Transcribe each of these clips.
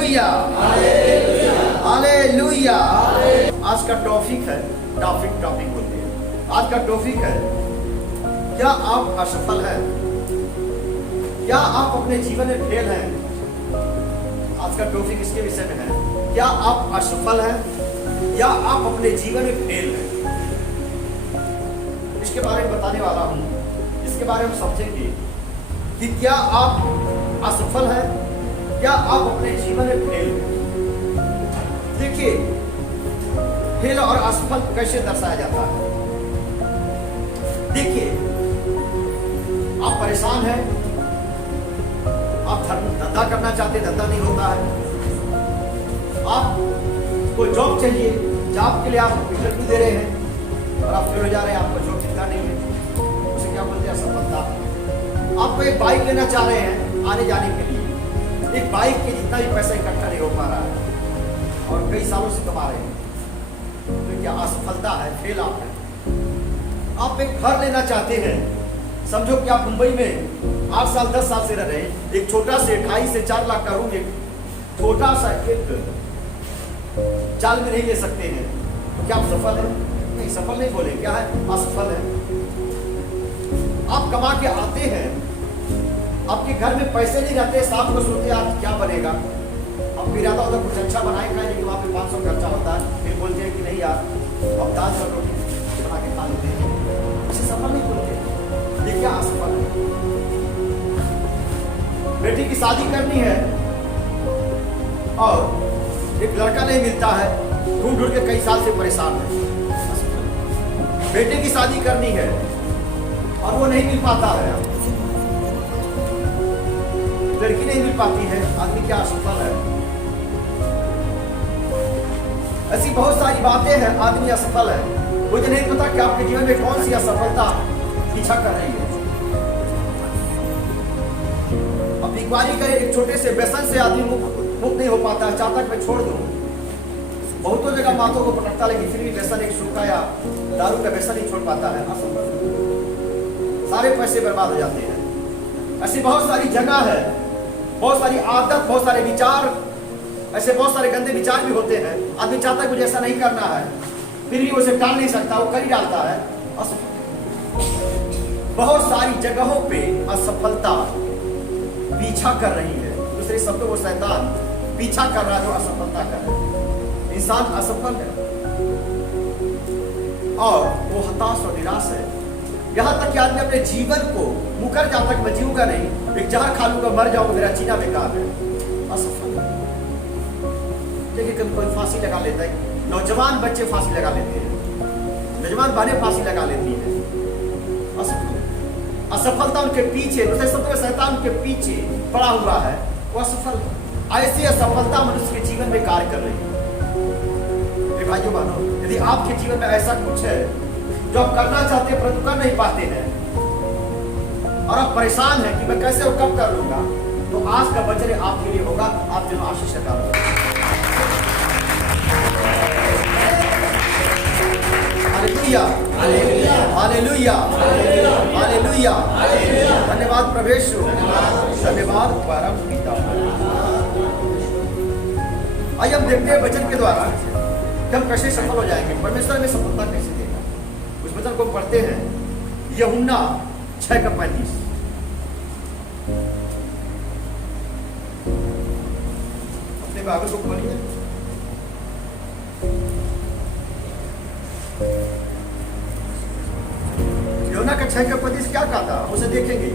Hallelujah, hallelujah. आज का topic है, टॉपिक बोलते हैं। आज का टॉपिक है, क्या आप असफल हैं? क्या आप अपने जीवन में फेल हैं? आज का टॉपिक इसके विषय में है, क्या आप असफल हैं या आप अपने जीवन में फेल हैं? इसके बारे में बताने वाला हूं। इसके बारे में समझेंगे कि क्या आप असफल हैं, क्या आप अपने जीवन में फेल हैं। देखिए, फेल और असफल कैसे दर्शाया जाता है। देखिए, आप परेशान हैं, आप धंधा करना चाहते, धंधा नहीं होता है, आप कोई जॉब चाहिए, जॉब के लिए आप इंटरव्यू दे रहे हैं और आप फेल हो जा रहे हैं, आपको जॉब मिलता नहीं है, उसे क्या बोलते हैं? असफलता। आपको एक बाइक लेना चाह रहे हैं आने जाने के लिए, एक बाइक के जितना भी पैसा इकट्ठा नहीं हो पा रहा है और कई सालों से कमा रहे हैं, तो क्या असफलता है? फेल आप है। आप एक घर लेना चाहते हैं, समझो कि आप मुंबई में 8 साल 10 साल से रह रहे हैं, एक छोटा से 2.5 से 4 लाख का रूम, एक छोटा सा एक चाल में नहीं ले सकते हैं, तो क्या आप सफल हैं? नहीं, सफल नहीं बोले, क्या है? असफल है। आप कमा के आते हैं, आपके घर में पैसे नहीं रहते, साथ में सोचते आज क्या बनेगा, आपका इरादा होता कुछ अच्छा बनाएगा, लेकिन वहाँ पे 500 खर्चा होता है, फिर बोलते हैं कि नहीं यार अब दाल चावल रोटी बना के खा लेते हैं, इसे सफल नहीं बोलते। ये क्या असफल है? बेटी की शादी करनी है और एक लड़का नहीं मिलता है, ढूंढ ढूंढ के कई साल से परेशान है। बेटे की शादी करनी है और वो नहीं मिल पाता है, लड़की नहीं मिल पाती है, आदमी क्या असफल है? ऐसी बहुत सारी बातें हैं, आदमी असफल है। मुझे नहीं पता कि आपके जीवन में कौन सी असफलता पीछा कर रही है। अब इंक्वायरी करें, एक छोटे से व्यसन से आदमी मुक्त नहीं हो पाता, चाहता मैं छोड़ दूं, बहुतों जगह माथों को पटकता, लेकिन फिर भी व्यसन एक सूखा या दारू का व्यसन नहीं छोड़ पाता है, असफल। सारे पैसे बर्बाद हो जाते हैं। ऐसी बहुत सारी जगह है, बहुत सारी आदत, बहुत सारे विचार, ऐसे बहुत सारे गंदे विचार भी होते हैं। आदमी चाहता है मुझे ऐसा नहीं करना है, फिर भी उसे टाल नहीं सकता, वो कर ही डालता है, असफल। बहुत सारी जगहों पे असफलता पीछा कर रही है, दूसरे शब्दों को शैतान पीछा कर रहा है, जो असफलता कर रहा है। इंसान असफल है और वो हताश और निराश है, यहां तक कि आदमी अपने जीवन को मुकर जाता कि मैं जीऊंगा नहीं, एक जहर खा लूंगा, मर जाऊंगा, मेरा जीना बेकार है, असफल है। देखिए, कभी कोई फांसी लगा लेता है, नौजवान बच्चे फांसी लगा लेते हैं, नौजवान बहनें फांसी लगा लेती हैं, असफल। असफलता उनके पीछे, दूसरे शब्दों में शैतान उनके पीछे पड़ा हुआ है, वो असफल है। ऐसी असफलता मनुष्य के जीवन में कार्य कर रही है। भाइयों बहनों, यदि आपके जीवन में ऐसा कुछ है जो आप करना चाहते हैं परंतु कर नहीं पाते हैं और आप परेशान हैं कि मैं कैसे और कब कर लूंगा, तो आज का वचन आपके लिए होगा, आप जो आशीष का हालेलुया, हालेलुया, हालेलुया, धन्यवाद प्रभु, धन्यवाद द्वारा पिता। आइए हम देखते हैं वचन के द्वारा कि हम कैसे सफल हो जाएंगे, परमेश्वर में सफलता कैसे देगा। उस वचन को पढ़ते हैं, यूहन्ना 6:35। अपने बाइबल को खोलिए। यूहन्ना का 6:35 क्या कहा था, उसे देखेंगे।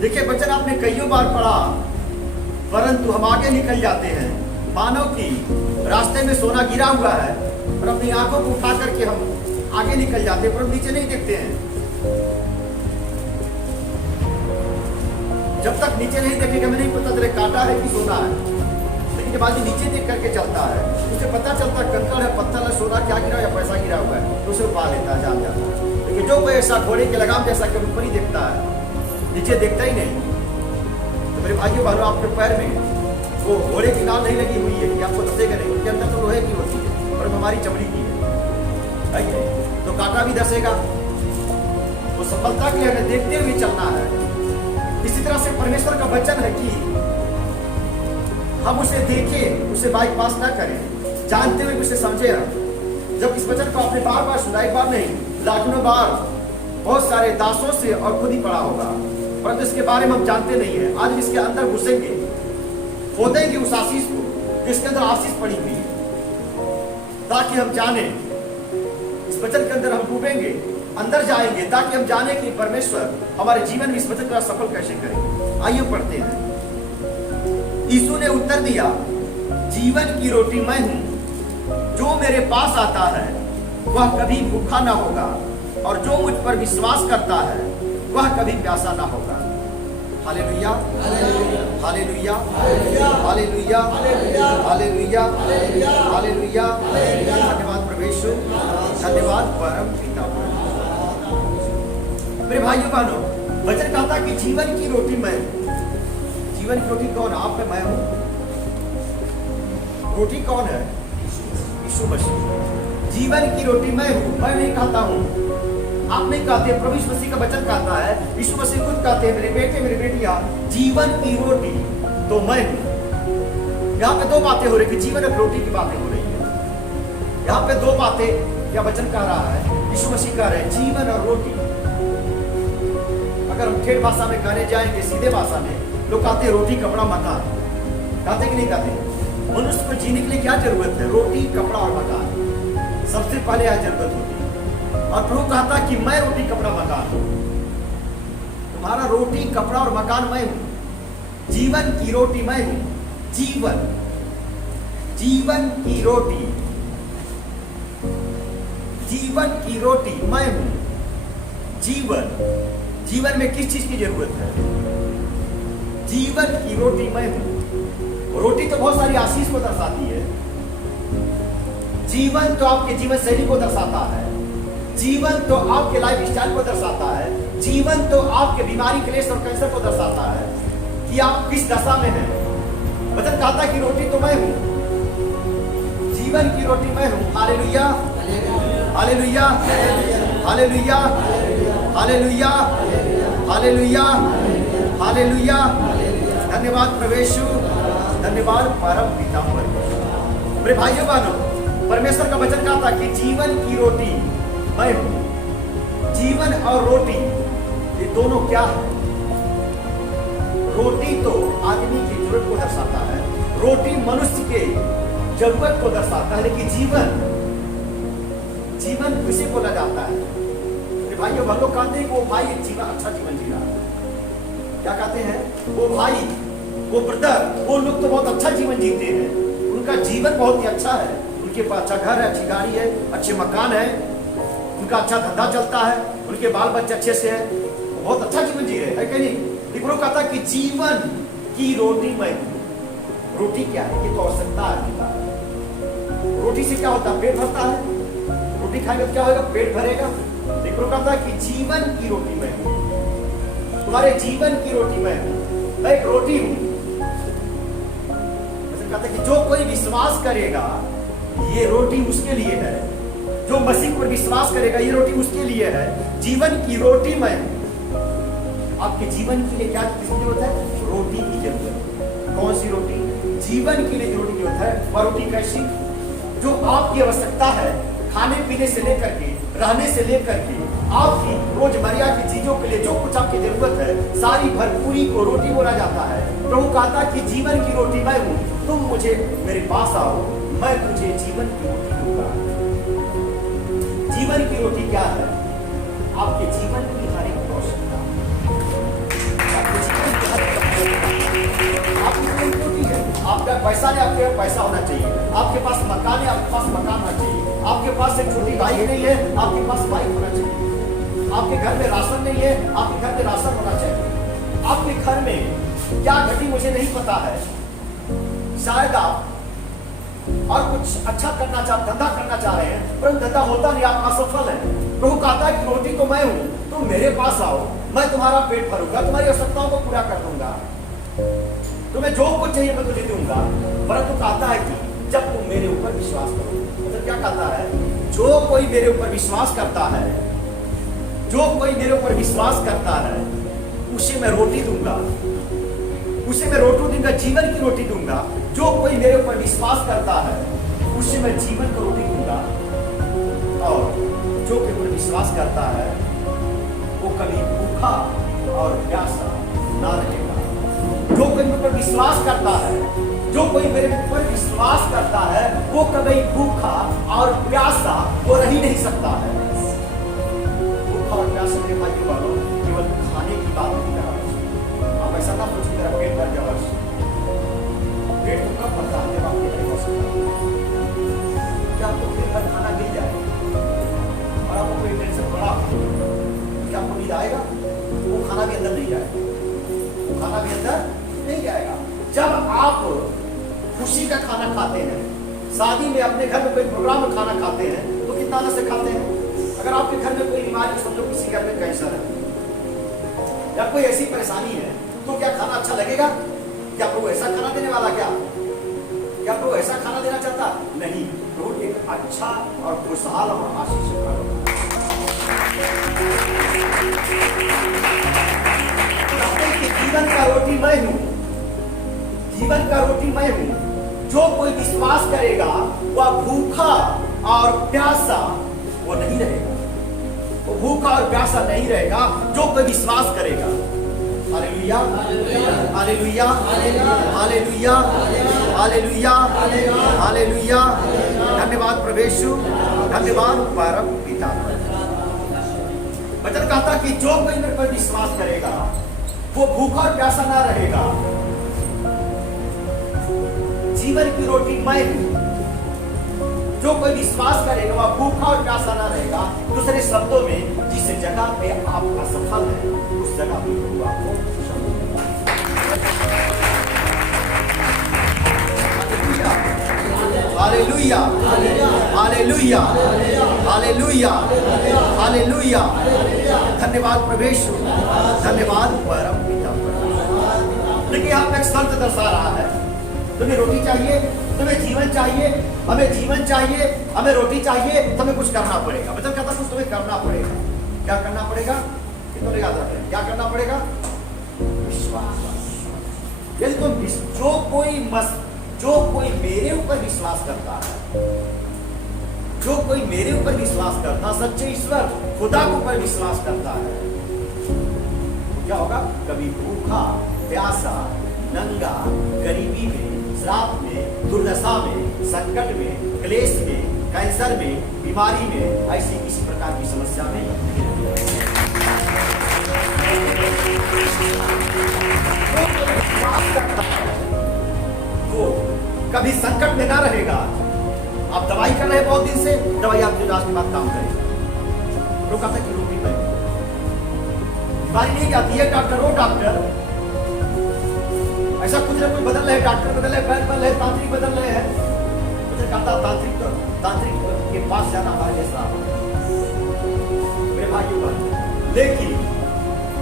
देखिए, वचन आपने कईयों बार पढ़ा, परंतु हम आगे निकल जाते हैं, मानो कि रास्ते में सोना गिरा हुआ है और अपनी आंखों को उठा करके हम आगे निकल जाते हैं, पर हम नीचे नहीं देखते हैं। जब तक नीचे नहीं देखेंगे हमें नहीं पता चले कांटा है कि सोना है, लेकिन जब आदमी नीचे देख करके चलता है, उसे पता चलता है कंकड़ है, पत्थर है, सोना क्या गिरा या पैसा गिरा हुआ है, तो उसे पा लेता है, जान जाता है। लेकिन जो कोई ऐसा घोड़े के लगाम जैसा कि ऊपर ही देखता है, नीचे देखता ही नहीं, तो मेरे भाइयों बहनों, आपके पैर में वो घोड़े की नाल नहीं लगी हुई है कि आपको दसेगा नहीं, उनके अंदर तो लोहे की होती है और हमारी चमड़ी की है, तो कांटा भी दसेगा। वो सफलता के लिए हमें देखते हुए चलना है। इसी तरह से परमेश्वर का वचन है कि हम उसे देखें, उसे बाईपास ना करें, जानते हुए उसे समझे हम। जब इस वचन को आपने बार बार सुना, एक बार नहीं लाखों बार, बहुत सारे दासों से और खुद ही पढ़ा होगा, परंतु इसके बारे में हम जानते नहीं है। आज हम इसके अंदर घुसेंगे, खोदेंगे उस आशीष को जिसके अंदर आशीष पड़ी हुई है, ताकि हम जाने, इस वचन के अंदर हम डूबेंगे, अंदर जाएंगे, ताकि हम जाने कि परमेश्वर हमारे जीवन में इस वचन को सफल कैसे करेंगे। आइए पढ़ते हैं। यीशु ने उत्तर दिया, जीवन की रोटी मैं हूं, जो मेरे पास आता है वह कभी भूखा ना होगा, और जो मुझ पर विश्वास करता है वह कभी प्यासा ना होगा। Hallelujah, hallelujah, hallelujah, hallelujah, hallelujah. धन्यवाद प्रभु यीशु, धन्यवाद परम पिता। मेरे भाइयों बहनों, वचन कहता कि जीवन की रोटी मैं हूं। जीवन की रोटी कौन? आप में मैं हूं। रोटी कौन है? यीशु मसीह। जीवन की रोटी मैं हूं। मैं नहीं खाता हूं, आप नहीं कहते, प्रभु यीशु मसीह का वचन कहता है, यीशु मसीह खुद कहते हैं, मेरे बेटे मेरे बेटियां, जीवन की रोटी तो मैं हूं। यहाँ पे दो बातें हो रही थी, जीवन और रोटी की बातें हो रही है। यहाँ पे दो बातें क्या वचन कह रहा है, यीशु मसीह कह रहे हैं जीवन और रोटी। अगर हम ठेठ भाषा में कहने जाएंगे, सीधे भाषा में लोग कहते हैं रोटी कपड़ा मकान। कहते कि नहीं कहते? मनुष्य को जीने के लिए क्या जरूरत है? रोटी, कपड़ा और मकान। सबसे पहले यह जरूरत होती है। और प्रभु कहता कि मैं रोटी, कपड़ा, मकान हूं। तुम्हारा रोटी, कपड़ा और मकान मैं हूं। जीवन की रोटी मैं हूं। जीवन, जीवन की रोटी, जीवन की रोटी मैं हूं। जीवन, जीवन में किस चीज की जरूरत है? जीवन की रोटी मैं हूं। रोटी तो बहुत सारी आशीष को दर्शाती है। जीवन तो आपके जीवन शैली को दर्शाता है। जीवन तो आपके लाइफ स्टाइल को दर्शाता है। जीवन तो आपके बीमारी, क्लेश और कैंसर को दर्शाता है कि आप किस दशा में हैं। वचन कहता है कि रोटी तो मैं हूं। जीवन की रोटी मैं हूं। Hallelujah, hallelujah, hallelujah, hallelujah, hallelujah, hallelujah. धन्यवाद प्रभु यीशु, धन्यवाद परम पिता। मेरे भाइयों बहनों, परमेश्वर का वचन कहता कि जीवन की रोटी मैं हूं। जीवन और रोटी ये दोनों क्या है? रोटी तो आदमी की जरूरत को दर्शाता है, रोटी मनुष्य के जरूरत को दर्शाता है, लेकिन जीवन, जीवन किसे बोला जाता है? मेरे भाइयों, हम लोग कहते हैं वो भाई जीवन, अच्छा जीवन जी रहा है। क्या कहते हैं? वो भाई, वो ब्रदर, वो लोग तो बहुत अच्छा जीवन जीते हैं, उनका जीवन बहुत ही अच्छा है, उनके पास अच्छा घर है, अच्छी गाड़ी है, अच्छे मकान है, उनका अच्छा धंधा चलता है, उनके बाल बच्चे अच्छे से हैं, वो बहुत अच्छा जीवन जी रहे हैं, है कि नहीं? लेकिन वो कहता कि जीवन की रोटी मैं हूं। रोटी क्या है? ये तो आवश्यकता है। रोटी से क्या होता है? पेट भरता है। रोटी खाएंगे तो क्या होगा? पेट भरेगा। लेकिन वो कहता कि जीवन की रोटी मैं हूं। तुम्हारे जीवन की रोटी मैं हूं। मैं एक रोटी हूं। कहता कि जो कोई विश्वास करेगा ये रोटी उसके लिए है। जो मसीह पर विश्वास करेगा ये रोटी उसके लिए है। जीवन की रोटी मैं हूं। आपके जीवन के लिए क्या किसकी जरूरत है? रोटी की जरूरत है। कौन सी रोटी? जीवन के लिए रोटी की जरूरत है। वह रोटी कैसी? जो आपकी आवश्यकता है, खाने पीने से लेकर के, रहने से लेकर के, आपकी रोजमर्रा की चीजों के लिए जो कुछ आपकी जरूरत है, सारी भरपूरी को रोटी बोला जाता है। प्रभु कहता कि जीवन की रोटी मैं हूं। तुम मुझे, मेरे पास आओ, मैं तुझे जीवन की रोटी दूंगा। जीवन की रोटी क्या है? आपके जीवन की हर एक आवश्यकता, आपके जीवन की हर एक आपकी रोटी है। आपका पैसा नहीं, आपके पैसा होना चाहिए। आपके पास मकान है, आपके पास मकान होना चाहिए। आपके पास एक छोटी बाइक नहीं है, आपके पास बाइक होना चाहिए। आपके घर में राशन नहीं है, आपके घर में राशन होना चाहिए। आपके घर में क्या घटी मुझे नहीं पता है, शायद आप और कुछ अच्छा करना धंधा करना चाह रहे हैं, परंतु धंधा होता नहीं, आप असफल है। प्रभु कहता है कि रोटी तो मैं हूं, तुम मेरे पास आओ, मैं तुम्हारा पेट भरूंगा, तुम्हारी आवश्यकताओं को पूरा कर दूंगा, तुम्हें जो कुछ चाहिए मैं तुझे दूंगा। परंतु कहता है कि जब तुम मेरे ऊपर विश्वास करो। मतलब क्या कहता है? जो कोई मेरे ऊपर विश्वास करता है, जो कोई मेरे ऊपर विश्वास करता है, उसे मैं रोटी दूंगा, उसे मैं रोटी दूंगा, जीवन की रोटी दूंगा। जो कोई मेरे ऊपर विश्वास करता है उसे मैं जीवन की रोटी दूंगा, और जो कोई ऊपर विश्वास करता है वो कभी भूखा और प्यासा ना रहेगा। जो कोई मेरे ऊपर विश्वास करता है, जो कोई मेरे ऊपर विश्वास करता है, वो कभी भूखा और प्यासा वो रह ही नहीं सकता है। भूखा और प्यासा मेरे भाई वालों केवल खाने की बात नहीं कर रहा। आप ऐसा ना सोचिए मेरा पेट भर गया, बस पेट तो कब भरता है जब आप पेट नहीं हो सकता। क्या आपको पेट भर खाना मिल जाए और आपको कोई टेंशन बड़ा, क्या आपको नींद आएगा? वो खाना भी अंदर नहीं जाएगा, वो खाना भी अंदर नहीं जाएगा। जब आप खुशी का खाना खाते हैं, शादी में, अपने घर में कोई प्रोग्राम में खाना खाते हैं, तो कितना आनंद से खाते हैं। अगर आपके घर में कोई बीमारी, समझो किसी घर में कैंसर है या कोई ऐसी परेशानी है, तो क्या खाना अच्छा लगेगा? क्या प्रभु ऐसा खाना देने वाला? क्या प्रभु ऐसा खाना देना चाहता? नहीं, प्रभु एक अच्छा और खुशहाल और आशीष जीवन का रोटी मैं हूं, जीवन का रोटी मैं हूं। जो कोई विश्वास करेगा वह भूखा और प्यासा वो नहीं रहेगा, वो भूखा और प्यासा नहीं रहेगा जो कोई विश्वास करेगा। Hallelujah, hallelujah, hallelujah, hallelujah, hallelujah. धन्यवाद प्रभु यीशु, धन्यवाद परम पिता। वचन कहता कि जो कोई मेरे पर विश्वास करेगा वो भूखा और प्यासा ना रहेगा। जीवन की रोटी मैं हूं। जो कोई विश्वास करेगा वह भूखा और प्यासा ना रहेगा। दूसरे शब्दों में, जिस जगह पे आप असफल हैं उस जगह पे आपको हालेलुया, हालेलुया, हालेलुया, हालेलुया। धन्यवाद प्रभु यीशु, धन्यवाद परम पिता। देखिए यहाँ पे एक शब्द दर्शा रहा है, तुम्हें रोटी चाहिए, तुम्हें जीवन चाहिए, हमें जीवन चाहिए, हमें रोटी चाहिए, तो हमें कुछ करना पड़ेगा। मतलब कहता कुछ तुम्हें करना पड़ेगा। क्या करना पड़ेगा? कितने याद रखें, क्या करना पड़ेगा? विश्वास। यदि तुम जो कोई मेरे ऊपर विश्वास करता है, जो कोई मेरे ऊपर विश्वास करता, सच्चे ईश्वर खुदा के ऊपर विश्वास करता है, तो क्या होगा? कभी भूखा, प्यासा, नंगा, गरीबी में, श्राप में, दुर्दशा में, संकट में, क्लेश में, कैंसर में, बीमारी में, ऐसी किसी प्रकार की समस्या में वो कभी संकट में ना रहेगा। आप दवाई कर रहे हैं बहुत दिन से, दवाई आपके इलाज के बाद काम करेगा। लोग कहते हैं कि रोटी पे बीमारी नहीं जाती है, डॉक्टर हो डॉक्टर ऐसा कुछ ना कुछ बदल रहे हैं, डॉक्टर बदल रहे, वैद्य बदल रहे, तांत्रिक बदल रहे हैं। मुझे कहता तांत्रिक के पास जाना हमारे लिए श्राप है मेरे भाइयों का। लेकिन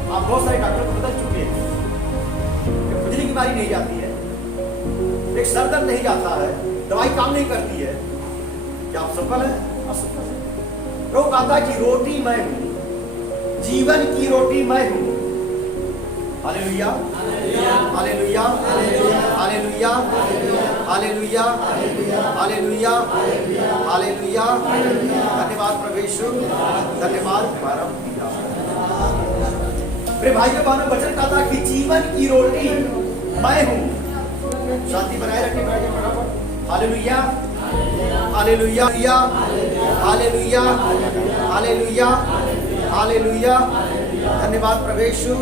आप बहुत सारे डॉक्टर को बदल चुके हैं। खुजली की बीमारी नहीं जाती है, एक सर दर्द नहीं जाता है, दवाई काम नहीं करती है। क्या आप सफल है? असफल है। तो कहता कि रोटी मैं हूं, जीवन की रोटी मैं हूं। Hallelujah, hallelujah, hallelujah, hallelujah, hallelujah, hallelujah. धन्यवाद प्रभु यीशु, धन्यवाद परम पिता। मेरे भाइयों बहनों, वचन कहता कि जीवन की रोटी मैं हूं। शांति बनाए रखने भाई बराबर। Hallelujah, hallelujah, hallelujah, hallelujah, hallelujah. धन्यवाद प्रभु यीशु,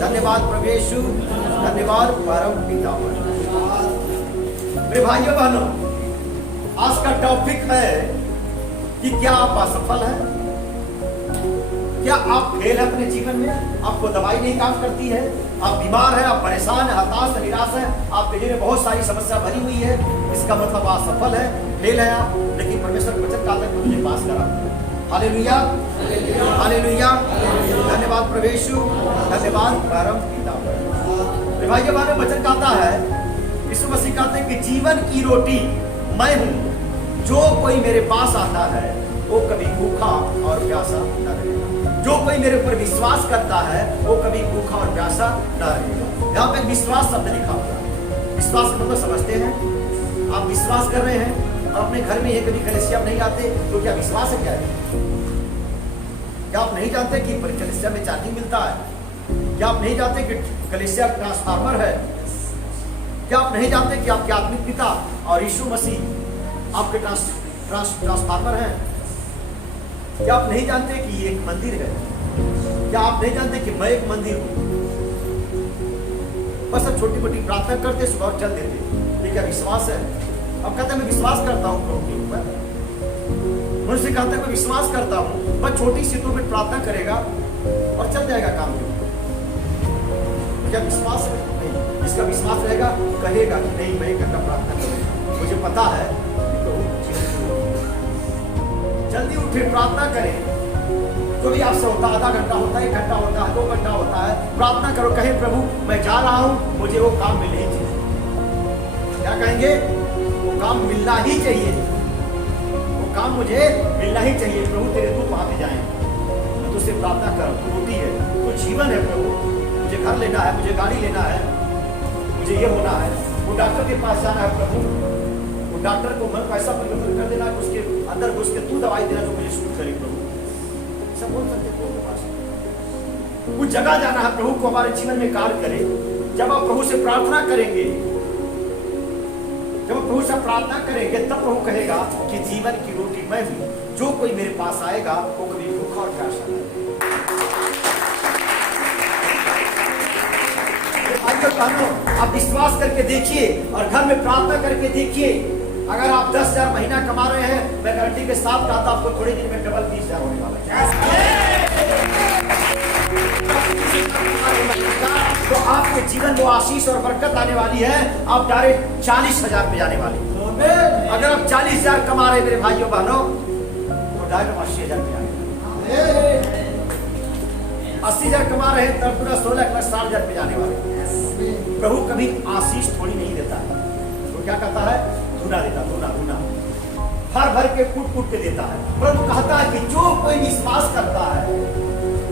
धन्यवाद प्रभु यीशु, धन्यवाद परम पिता। मेरे भाइयों बहनों, आज का टॉपिक है कि क्या आप असफल हैं? क्या आप फेल हैं अपने जीवन में? आपको दवाई नहीं काम करती है, आप बीमार हैं, आप परेशान हैं, हताश हैं, निराश हैं, आपके जीवन में बहुत सारी समस्या भरी हुई है। इसका मतलब आप सफल है, फेल है आप। लेकिन परमेश्वर वचन का तक मुझे पास करा। हालेलुया, हालेलुया, धन्यवाद प्रभु यीशु, धन्यवाद परम पिता। भाइयों बहनों, वचन कहता है, यीशु मसीह कहते हैं कि जीवन की रोटी मैं हूं। जो कोई मेरे पास आता है वो कभी भूखा और प्यासा न रहेगा। जो कोई मेरे ऊपर विश्वास करता है वो कभी भूखा और प्यासा न रहेगा। यहाँ पे विश्वास शब्द लिखा हुआ है। विश्वास मतलब समझते हैं, आप विश्वास कर रहे हैं और अपने घर में ये कभी कलीसिया में नहीं आते तो क्या विश्वास है? क्या है? क्या आप नहीं जानते कि कलीसिया में चार्जिंग मिलता है? क्या आप नहीं जानते कि कलीसिया ट्रांसफार्मर है? क्या आप नहीं जानते कि आपके आत्मिक पिता और यीशु मसीह आपके ट्रांसफार्मर हैं? क्या आप नहीं जानते कि ये एक मंदिर है? क्या आप नहीं जानते कि मैं एक मंदिर हूं? बस अब छोटी मोटी प्रार्थना करते सुबह और चल देते, ये क्या विश्वास है? अब कहते मैं विश्वास करता हूं प्रभु के ऊपर, मुझसे कहते मैं विश्वास करता हूं, बस छोटी सी तो प्रार्थना करेगा और चल जाएगा काम के ऊपर। क्या विश्वास है? नहीं। जिसका विश्वास रहेगा कहेगा कि नहीं मैं एक घंटा प्रार्थना करूंगा, मुझे पता है कि प्रभु जल्दी उठे, प्रार्थना करें। जो भी आपसे होता, आधा घंटा होता है, 1 घंटा होता है, 2 घंटा होता है, प्रार्थना करो, कहे प्रभु मैं जा रहा हूं, मुझे वो काम मिलना ही चाहिए। क्या कहेंगे? वो काम मिलना ही चाहिए, वो काम मुझे मिलना ही चाहिए। प्रभु तेरे दूत वहां पे जाए, मैं तुझसे प्रार्थना कर, तू रोटी है, तू जीवन है प्रभु, मुझे घर लेना है, मुझे गाड़ी लेना है, मुझे ये होना है, वो डॉक्टर के पास जाना है प्रभु, वो डॉक्टर को मन को ऐसा परिवर्तन कर देना है, उसके अंदर घुस के तू दवाई देना जो मुझे सूट करे प्रभु। सब बोल सकते प्रभु के पास। कुछ जगह जाना है, प्रभु को हमारे जीवन में कार्य करे। जब आप प्रभु से प्रार्थना करेंगे, जब आप प्रभु से प्रार्थना करेंगे, तब प्रभु कहेगा कि जीवन की रोटी मैं हूं, जो कोई मेरे पास आएगा वो कभी भूखा और प्यासा नहीं। आप विश्वास करके देखिए और घर में प्रार्थना करके देखिए। अगर आप 10,000 महीना कमा रहे हैं, मैं गारंटी के साथ कहता आपको थोड़े दिन में डबल 30,000 होने वाला है। तो आपके जीवन में आशीष और बरकत आने वाली है। आप डायरेक्ट 40,000 पे जाने वाले। अगर आप 40,000 कमा रहे मेरे भाइयों बहनों, तो डायरेक्ट 80,000 पे जाने, 80,000 कमा रहे हैं तब पूरा 16,60,000 पे जाने वाले। प्रभु कभी आशीष थोड़ी नहीं देता है, तो क्या कहता है? धुना देता, धुना धुना भर भर के कूट कूट के देता है। प्रभु कहता है कि जो कोई विश्वास करता है,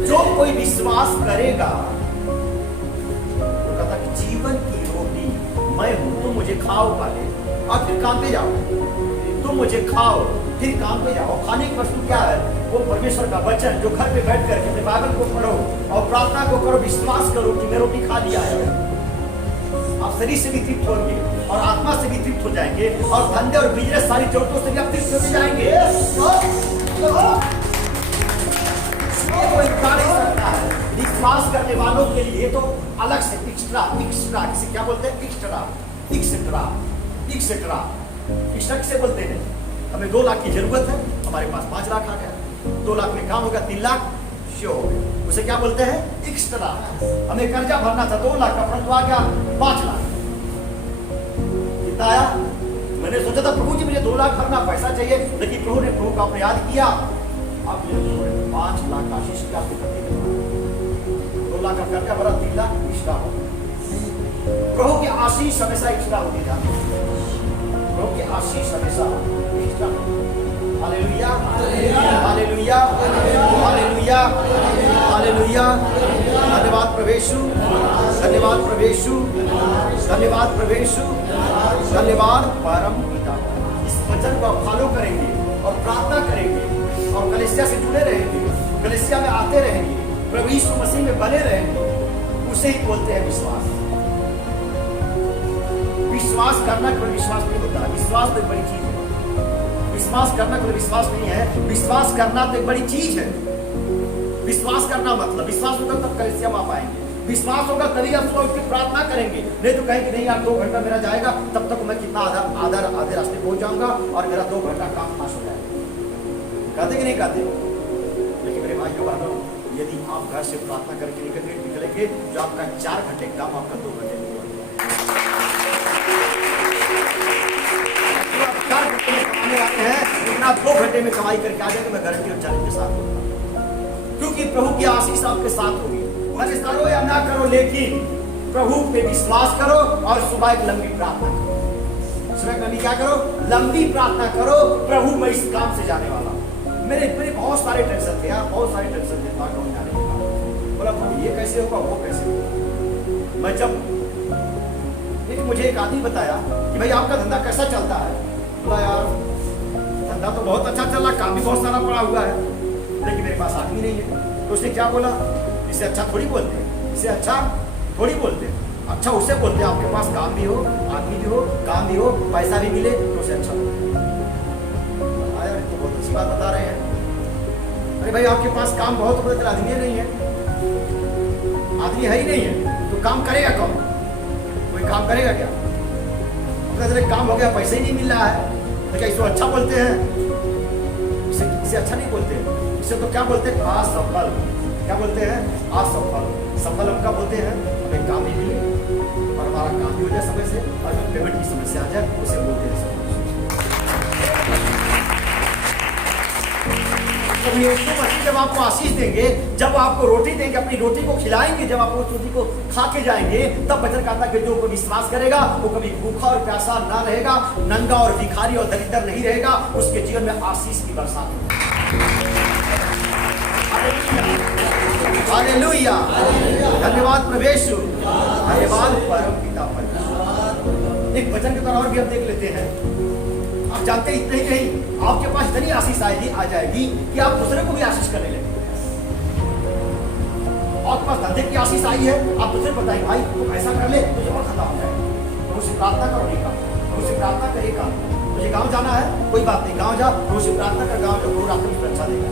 जो कोई विश्वास करेगा, तो कहता कि जीवन की रोटी मैं हूं, तुम मुझे खाओ पहले और फिर काम पे जाओ, तुम मुझे खाओ फिर काम पे जाओ। खाने की वस्तु क्या है? वो परमेश्वर का वचन, जो घर पे बैठ करके अपने बाइबल को पढ़ो और प्रार्थना को करो, विश्वास करो कि मैं रोटी खा लिया है। आप शरीर से भी तृप्त होंगे और आत्मा से भी तृप्त हो जाएंगे और धंधे और बिजनेस सारी जरूरतों से भी आप तृप्त हो जाएंगे। कोई बता नहीं सकता है। विश्वास करने वालों के लिए तो अलग से एक्स्ट्रा एक्स्ट्रा, किसे क्या बोलते हैं? एक्स्ट्रा एक्स्ट्रा एक्स्ट्रा एक्स्ट्रा किसे बोलते हैं? हमें 2 लाख की जरूरत है, हमारे पास 5 लाख आ गया, 2 लाख में काम होगा, 3 लाख श्योर हो गया, उसे क्या बोलते हैं? एक्स्ट्रा। हमें कर्जा भरना था 2 लाख का, परंतु आ गया 5 लाख। कितना आया? मैंने सोचा था प्रभु जी मुझे 2 लाख भरना, पैसा चाहिए, लेकिन प्रभु ने प्रभु का अपने याद किया, अब 5 लाख आशीष की आपके पति ने 2 लाख का कर्जा भरा, 3 लाख एक्स्ट्रा हो। प्रभु की आशीष हमेशा एक्स्ट्रा होती जाती है, प्रभु की आशीष हमेशा extra. Hallelujah hallelujah hallelujah hallelujah. धन्यवाद प्रभु, धन्यवाद प्रभु, धन्यवाद प्रभु, धन्यवाद परम पिता। इस वचन को आप फॉलो करेंगे और प्रार्थना करेंगे और कलीसिया से जुड़े रहेंगे, कलीसिया में आते रहेंगे, प्रभु यीशु मसीह में बने रहेंगे, उसे ही बोलते हैं विश्वास। विश्वास करना कोई विश्वास नहीं होता है, विश्वास तो एक बड़ी चीज है। विश्वास करना कोई विश्वास नहीं है, विश्वास करना तो एक बड़ी चीज है। विश्वास करना मतलब, विश्वास होगा तब कलीसिया में आप आएंगे, विश्वास होगा तभी आप सुबह उठ के प्रार्थना करेंगे। नहीं तो कहेंगे नहीं यार 2 घंटा मेरा जाएगा, तब तक मैं कितना आधे रास्ते पहुंच जाऊंगा और मेरा 2 घंटा काम पास हो जाएगा। कहते कि नहीं कहते? लेकिन मेरे भाइयों बहनों, यदि आप घर से प्रार्थना करके निकलेंगे तो आपका 4 घंटे काम आपका 2 घंटे में हो जाएगा। 4 घंटे में कमाने वाले हैं, लेकिन आप 2 घंटे में कमाई करके आ जाएंगे, मैं गारंटी और चैलेंज के साथ बोलूंगा, क्योंकि प्रभु की आशीष आपके साथ होगी। मत करो या ना करो, लेकिन प्रभु पे विश्वास करो और सुबह एक लंबी प्रार्थना करो। सुबह लंबी क्या करो? लंबी प्रार्थना करो, प्रभु मैं इस काम से जाने वाला हूं। मेरे बहुत सारे टेंशन थे यार, बहुत सारे टेंशन थे, जाने के बाद बोला प्रभु ये कैसे होगा, वो कैसे होगा। मैं जब मुझे एक आदमी बताया कि भाई आपका धंधा कैसा चलता है, बोला यार धंधा तो बहुत अच्छा चल रहा, काम भी बहुत सारा पड़ा हुआ है, लेकिन मेरे पास आदमी नहीं है। तो उसने क्या बोला, इससे अच्छा थोड़ी बोलते हैं, इससे अच्छा थोड़ी बोलते हैं, अच्छा उससे बोलते हैं आपके पास काम भी हो, आदमी भी हो, काम भी हो, पैसा भी मिले, तो उससे अच्छा हो। यार तो बहुत अच्छी बात बता रहे हैं। अरे भाई आपके पास काम बहुत हो, आदमी नहीं है, आदमी है ही नहीं है, तो काम करेगा कौन? कोई काम करेगा क्या? अपना काम हो गया, पैसे ही नहीं मिल रहा है, तो क्या इसको अच्छा बोलते हैं? इसे अच्छा नहीं बोलते, इसे तो क्या बोलते हैं, असफल। क्या बोलते हैं? असफल। सफल हम क्या बोलते हैं, हमें काम नहीं मिले और हमारा काम भी हो जाए समय से और पेमेंट की समस्या आ जाए, उसे बोलते हैं। जब आपको आशीष देंगे, जब आपको रोटी देंगे, अपनी रोटी को खिलाएंगे, जब आप उस रोटी को खा के जाएंगे, तब वचन कहता है कि जो कोई विश्वास करेगा वो कभी भूखा और प्यासा ना रहेगा, नंगा और भिखारी और दरिद्र नहीं रहेगा, उसके जीवन में आशीष की बरसात होगी। हालेलुया, धन्यवाद प्रभु यीशु, धन्यवाद परम पिता परमेश्वर। एक वचन के तरह और भी हम देख लेते हैं। आप जानते हैं इतने ही नहीं, आपके पास इतनी आशीष आएगी, आ जाएगी कि आप दूसरे को भी आशीष करने लगेंगे। आपके पास धंधे की आशीष आई है, आप दूसरे को बताएंगे भाई तुम ऐसा कर ले, तुझे और धंधा हो जाएगा, मुझसे प्रार्थना करो, नहीं का मुझसे प्रार्थना करेगा, मुझे गाँव जाना है, कोई बात नहीं, गाँव जा, मुझसे प्रार्थना कर, गाँव जो पूरा आपको अच्छा देगा।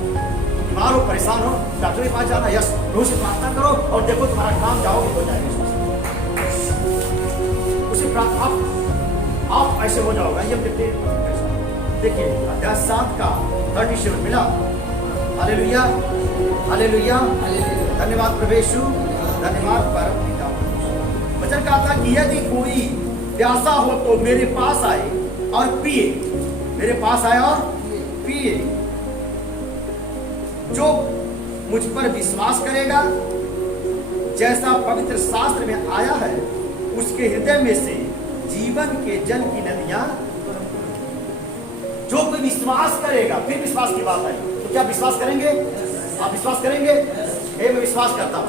बीमार हो, परेशान हो, डॉक्टर के पास जाना, यस, रोज से प्रार्थना करो और देखो तुम्हारा काम जाओगे हो जाएगा। उसे प्रार्थना आप ऐसे हो जाओगे। ये देखिए अध्याय 7 का 37 मिला। हालेलुया, हालेलुया, धन्यवाद प्रभु यीशु, धन्यवाद परम पिता। वचन कहा था कि यदि कोई प्यासा हो तो मेरे पास आए और पिए, मेरे पास आए और पिए। जो मुझ पर विश्वास करेगा, जैसा पवित्र शास्त्र में आया है, उसके हृदय में से जीवन के जल की नदियां। जो कोई विश्वास करेगा, फिर विश्वास की बात आई, तो क्या विश्वास करेंगे? आप विश्वास करेंगे? मैं विश्वास करता हूं,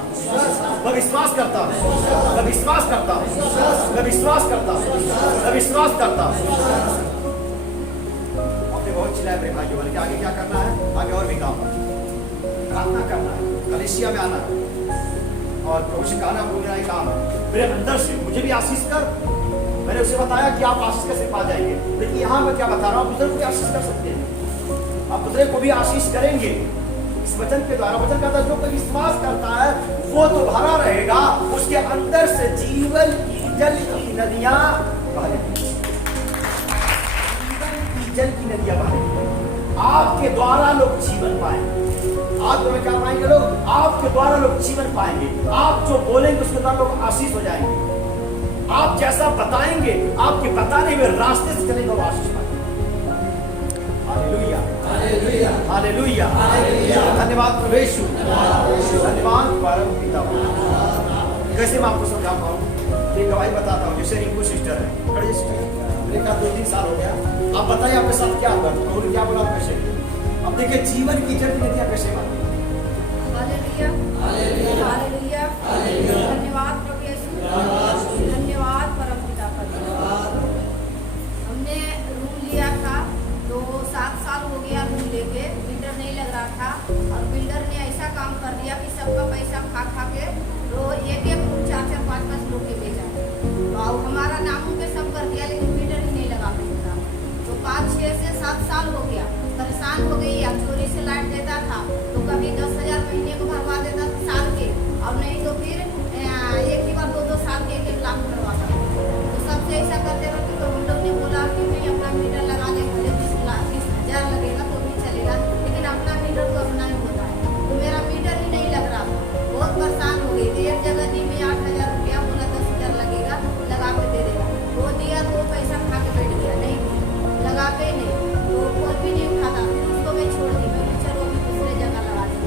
मैं विश्वास करता हूं, मैं विश्वास करता हूं, मैं विश्वास करता हूं, मैं विश्वास करता हूं। आपने बहुत चिल्लाया मेरे भाइयों वाले, आगे क्या करना है? आगे और भी काम है, प्रार्थना करना है, कलीसिया में आना है और प्रभु से कहना मेरा एक काम है, मेरे अंदर से मुझे भी आशीष कर। मैंने उसे बताया कि आप आशीष कैसे पा जाएंगे, लेकिन यहाँ मैं क्या बता रहा हूँ, दूसरे को भी आशीष कर सकते हैं, आप दूसरे को भी आशीष करेंगे इस वचन के द्वारा। वचन कहता है जो कोई विश्वास करता है वो तो भरा रहेगा, उसके अंदर से जीवन की जल की नदियां बहेंगी, जीवन की जल की नदियां बहेंगी। आपके द्वारा लोग जीवन पाएंगे। आप में क्या पाएंगे लोग? आपके द्वारा लोग जीवन पाएंगे। आप जो बोलेंगे उसके द्वारा लोग आशीष हो जाएंगे। आप जैसा बताएंगे, आपके बताने हुए रास्ते से चलेंगे वो आशीष पाएंगे। हालेलुया, हालेलुया, हालेलुया, धन्यवाद प्रभु यीशु, धन्यवाद परम पिता। कैसे मैं आपको समझा पाऊँ? एक गवाही बताता हूँ। जैसे रिंकू सिस्टर है, बड़ी सिस्टर, मेरे का 2-3 साल हो गया। आप बताइए आपके साथ क्या हुआ? उन्होंने क्या बोला? कैसे? अब देखिए जीवन की जल की नदियां कैसे बहती हैं। हालेलुया, हालेलुया, हालेलुया, धन्यवाद प्रभु यीशु, धन्यवाद परम पिता परमेश्वर। हमने रूम लिया था तो 7 साल हो गया रूम लेके, मीटर नहीं लग रहा था और बिल्डर ने ऐसा काम कर दिया कि सबका पैसा खा के तो एक 4-4, 5-5 लोग के भेजा और हमारा नामों पे सब कर दिया, लेकिन मीटर ही नहीं लगा पाया। तो 5-6 से 7 साल हो गया, परेशान हो गई। अब चोरी से लाइट देता था तो कभी 10,000 महीने को भरवा देता था साल के, और नहीं तो फिर एक ही बार 2-2 साल के 1-1 लाख भरवाता था। तो सबसे ऐसा करते रहते, तो हम लोग ने बोला कि नहीं अपना मीटर लगा ले, भले 20,000 लगेगा तो भी चलेगा, लेकिन अपना मीटर तो अपना ही होता है। तो मेरा मीटर ही नहीं लग रहा था, बहुत परेशान हो गई थी। एक जगह दी में 8,000 रुपया, बोला 10,000 लगेगा, लगा के दे देगा। वो दिया तो पैसा खा के बैठ गया, नहीं लगा के नहीं, तो कोई भी नहीं उठाता। उसको मैं छोड़ दी, मैं चलो अभी दूसरे जगह लगा दी।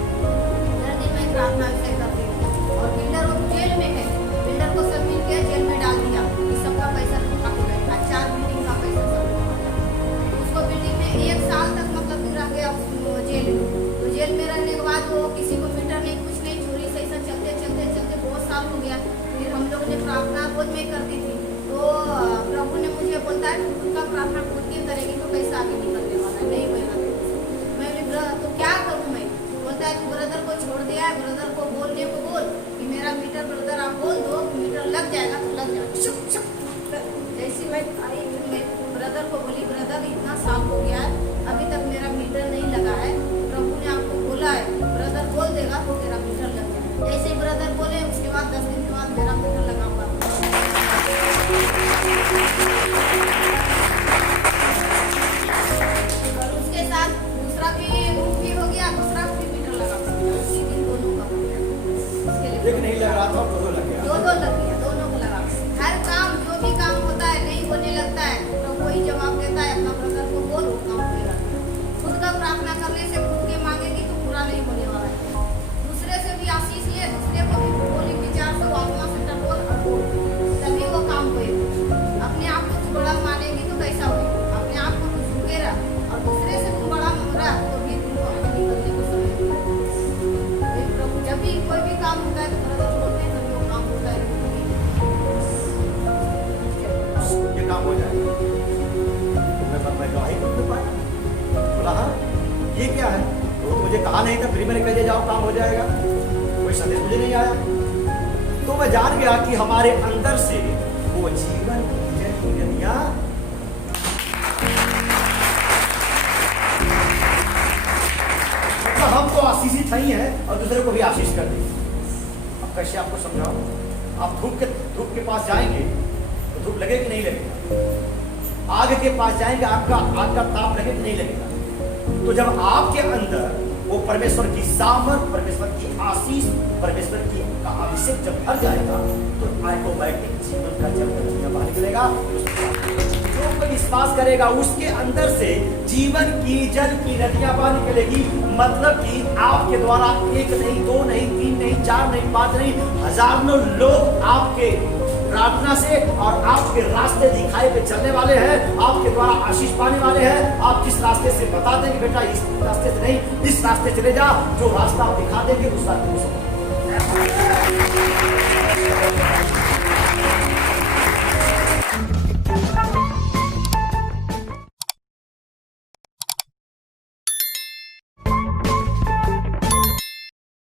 हर दिन मैं प्रार्थना ऐसे करती हूँ। और बिल्डर वो जेल में है, बिल्डर को सब मिल के जेल में डाल दिया कि सबका पैसा खा के बैठा, 4 बिल्डिंग का पैसा सब उसको बिल्डिंग में 1 साल तक मतलब रह गया जेल में। तो जेल में रहने के बाद वो किसी को मीटर नहीं, कुछ नहीं, चोरी से ऐसा चलते चलते चलते बहुत साल हो गया। फिर हम लोग ने प्रार्थना रोज मैं करती थी, तो प्रभु ने मुझे बोलता है तुम खुद का प्रार्थना खुद की करेगी तो कैसे आगे निकलने वाला है, नहीं होगा। मैं बोली तो क्या करूँ मैं? बोलता है तू ब्रदर को छोड़ दिया है, ब्रदर को बोलने को बोल कि मेरा मीटर ब्रदर आप बोल दो, मीटर लग जाएगा तो लग जाएगा। चुप चुप। जैसे मैं आई मैं ब्रदर को बोली ब्रदर इतना साल हो गया है अभी तक मेरा मीटर नहीं लगा है, प्रभु ने आपको बोला है ब्रदर बोल देगा तो तेरा मीटर लग जाएगा। जैसे ब्रदर बोले उसके बाद 10 दिन के बाद मेरा मीटर लगा हुआ। और उसके साथ दूसरा भी हो गया, दूसरा भी मीटर लगा उसी दिन दोनों का हो गया। एक नहीं लग रहा था, दो लग गया। दो लग गया, दोनों को लगा। हर काम जो भी काम होता है नहीं होने लगता है तो वही जवाब देता है अपना ब्रदर को बोल वो काम होगा। खुद का प्रार्थना करने से खुद के मांगेगी तो पूरा नहीं होने वाला है। दूसरे से भी आशीष ले, दूसरे को भी बोली विचार से आत्मा से टटोल तभी वो काम होएगा। अपने आप को तू बड़ा मानेगी तो कैसा होगा? अपने आप को तू झुके रहा और दूसरे से तू बड़ा मान रहा तो भी तुमको आगे निकलने को समय मिलेगा। प्रभु जब भी कोई भी काम होता है तो ब्रदर बोलते हैं तभी वो काम होता है। ये काम हो जाए मैं गवाही नहीं दे पाया। बोला हाँ ये क्या है? तो मुझे कहा नहीं था, फिर मैंने कह दिया जाओ काम हो जाएगा। कोई संदेश मुझे नहीं आया। तो मैं जान गया कि हमारे अंदर से वो जीवन की नदियां मतलब हम तो आशीषित ही हैं और दूसरे को भी आशीष कर देंगे। अब कैसे आपको समझाऊं? आप धूप के पास जाएंगे तो धूप लगे कि नहीं लगेगा? आग के पास जाएंगे आग का ताप लगे कि नहीं लगेगा? तो जब आपके अंदर वो परमेश्वर की सामर्थ, परमेश्वर की आशीष, परमेश्वर की का अभिषेक जब भर जाएगा तो ऑटोमेटिक जीवन का जल बाहर निकलेगा। जो कोई विश्वास करेगा उसके अंदर से जीवन की जल की नदियां बाहर निकलेगी। मतलब कि आपके द्वारा एक नहीं, दो नहीं, तीन नहीं, चार नहीं, पांच नहीं, हजारों लोग आपके प्रार्थना से और आपके रास्ते दिखाए पे चलने वाले हैं, आपके द्वारा आशीष पाने वाले हैं। आप जिस रास्ते से बता देंगे बेटा इस रास्ते से नहीं, इस रास्ते चले जा, जो रास्ता आप दिखा देंगे उस रास्ते को